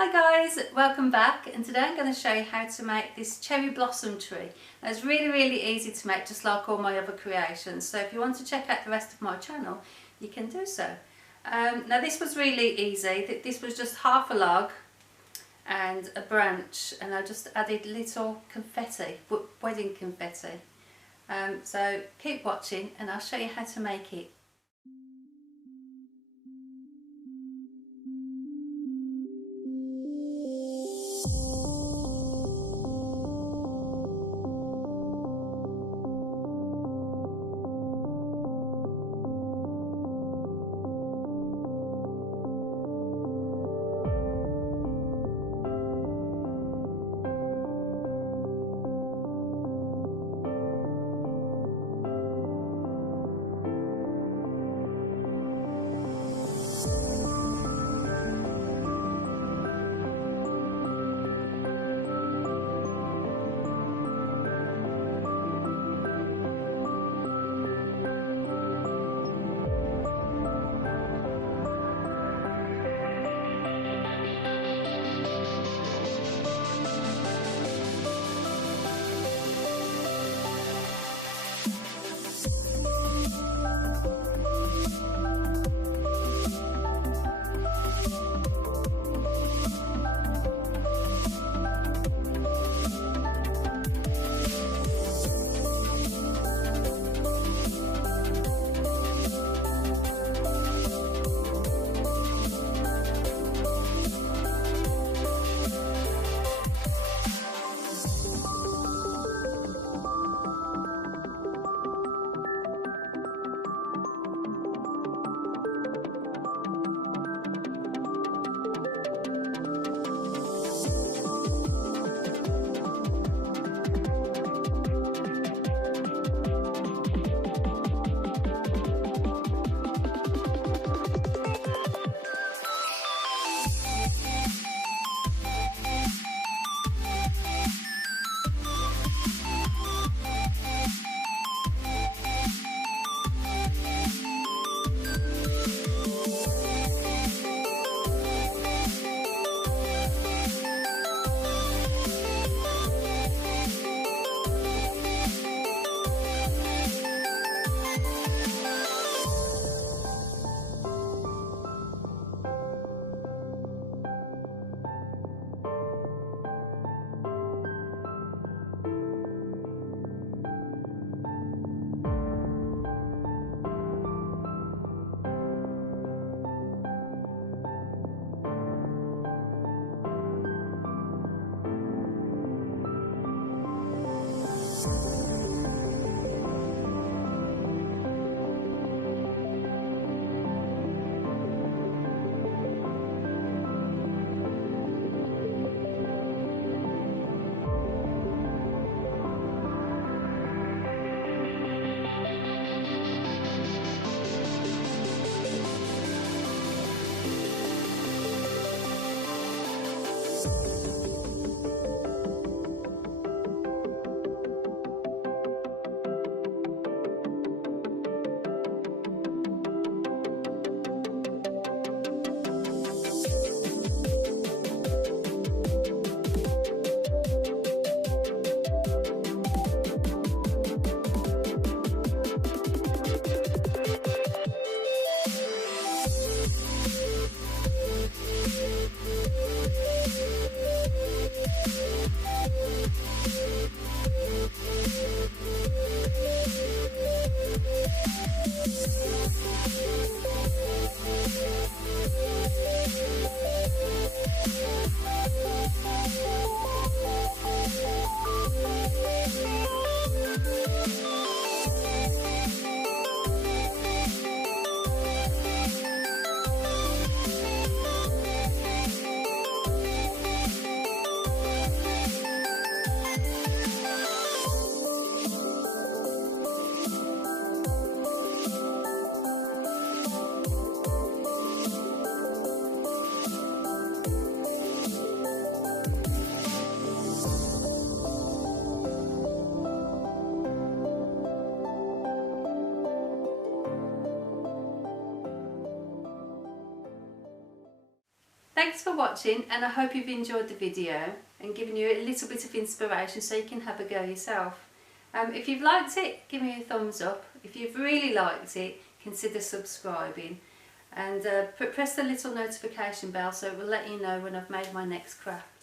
Hi guys, welcome back, and today I'm going to show you how to make this cherry blossom tree. Now, it's really easy to make, just like all my other creations, so if you want to check out the rest of my channel you can do so. Now this was really easy. This was just half a log and a branch, and I just added little confetti, wedding confetti. So keep watching and I'll show you how to make it. Thanks for watching, and I hope you've enjoyed the video and given you a little bit of inspiration so you can have a go yourself. If you've liked it, give me a thumbs up. If you've really liked it, consider subscribing, and press the little notification bell so it will let you know when I've made my next craft.